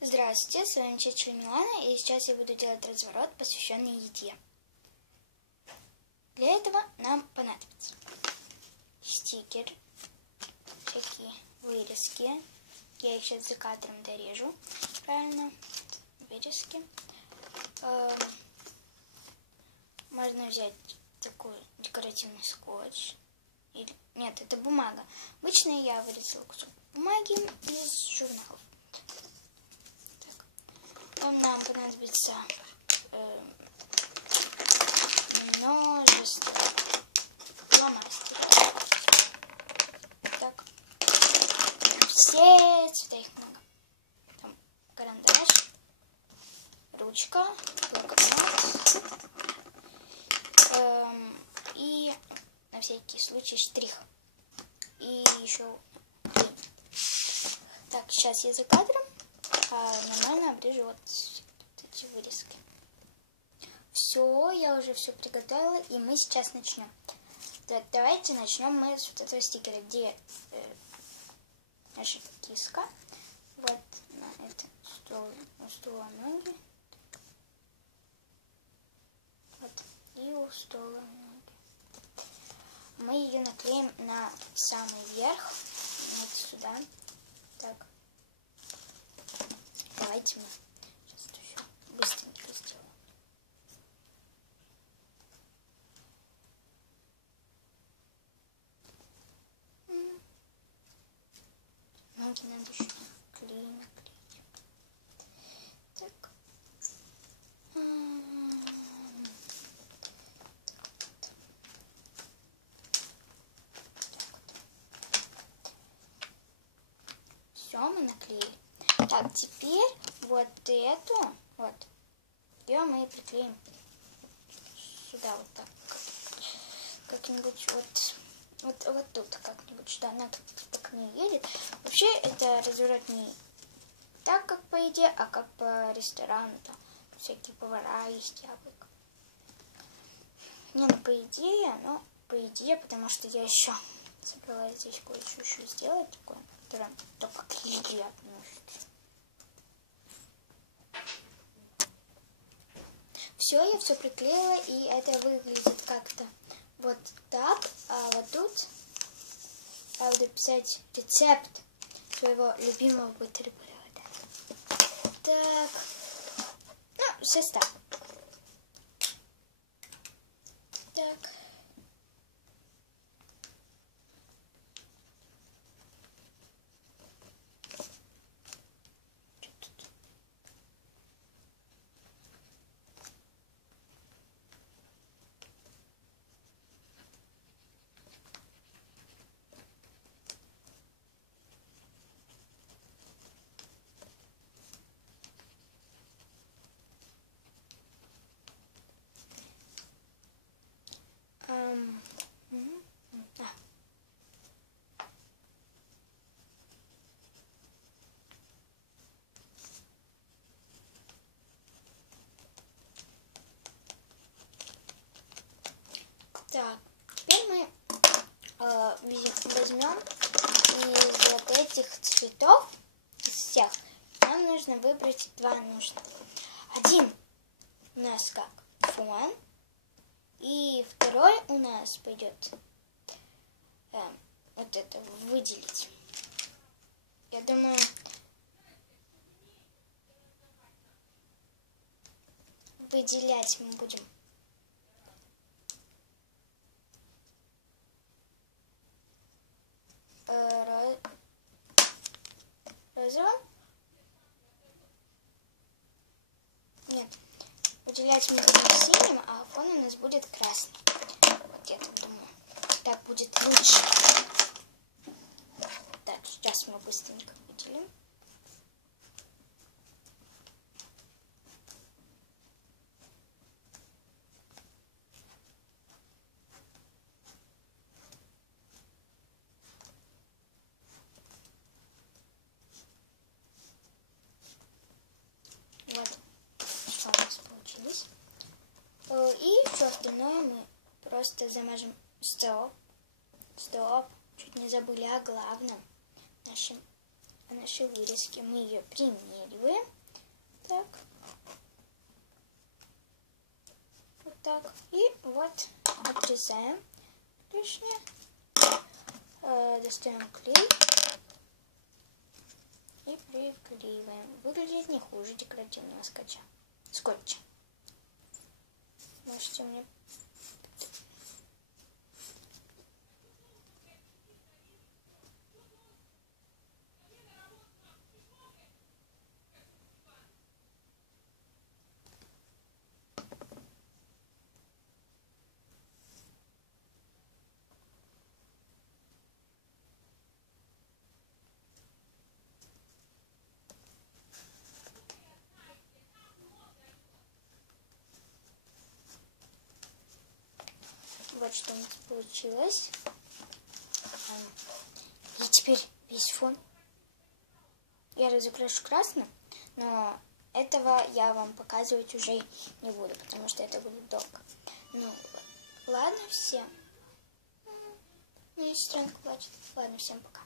Здравствуйте, с вами Чечила Милана, и сейчас я буду делать разворот, посвященный еде. Для этого нам понадобится стикер, такие вырезки. Я их сейчас за кадром дорежу, правильно, вырезки. Можно взять такой декоративный скотч. Нет, это бумага. Обычно я вырезала кусок бумаги из журналов. Потом нам понадобится множество фломастеров. Так. Все цвета, их много. Там карандаш, ручка, блокнот и на всякий случай штрих. И еще клей. Так, сейчас я за кадром нормально обрежу вот эти вырезки. Все, я уже все приготовила, и мы сейчас начнем. Давайте начнем мы с вот этого стикера, где наша киска. Вот на это стула ноги. Вот, и у стула ноги. Мы ее наклеим на самый верх, вот сюда. Так. Давайте мы сейчас еще быстренько сделаем. Ноги надо еще клей наклеить. Так. Все, мы наклеили. Так, теперь вот эту, вот, ее мы приклеим сюда вот так, как-нибудь вот тут как-нибудь, что она так не едет. Вообще это разворот не так, как по еде, а как по ресторану, там всякие повара есть яблоко. Не, ну по идее, потому что я еще собралась здесь кое-что еще сделать такое, которое только к еде относится. Все, я все приклеила, и это выглядит как-то вот так. А вот тут я буду писать рецепт своего любимого бутерброда. Так, ну, состав. Так. Так, теперь мы возьмем из вот этих цветов, из всех, нам нужно выбрать два нужных. Один у нас как фон, и второй у нас пойдет вот это выделить. Я думаю, выделять мы будем розовым. Нет, выделять мы будем синим, а фон у нас будет красный. Вот я так думаю. Так будет лучше. Так, сейчас мы быстренько выделим. Вот, что у нас получилось. И все остальное мы просто замажем. Стоп, чуть не забыли о главном нашем нашей вырезки. Мы ее примериваем. Так. Вот так. И вот отрезаем лишнее. Достаем клей и приклеиваем. Выглядит не хуже декоративного скотча. Можете мне... Вот что у нас получилось. И теперь весь фон я разукрашу красным, но этого я вам показывать уже не буду, потому что это будет долго. Ну, ладно, всем. Моя сестренка плачет. Ладно, всем пока.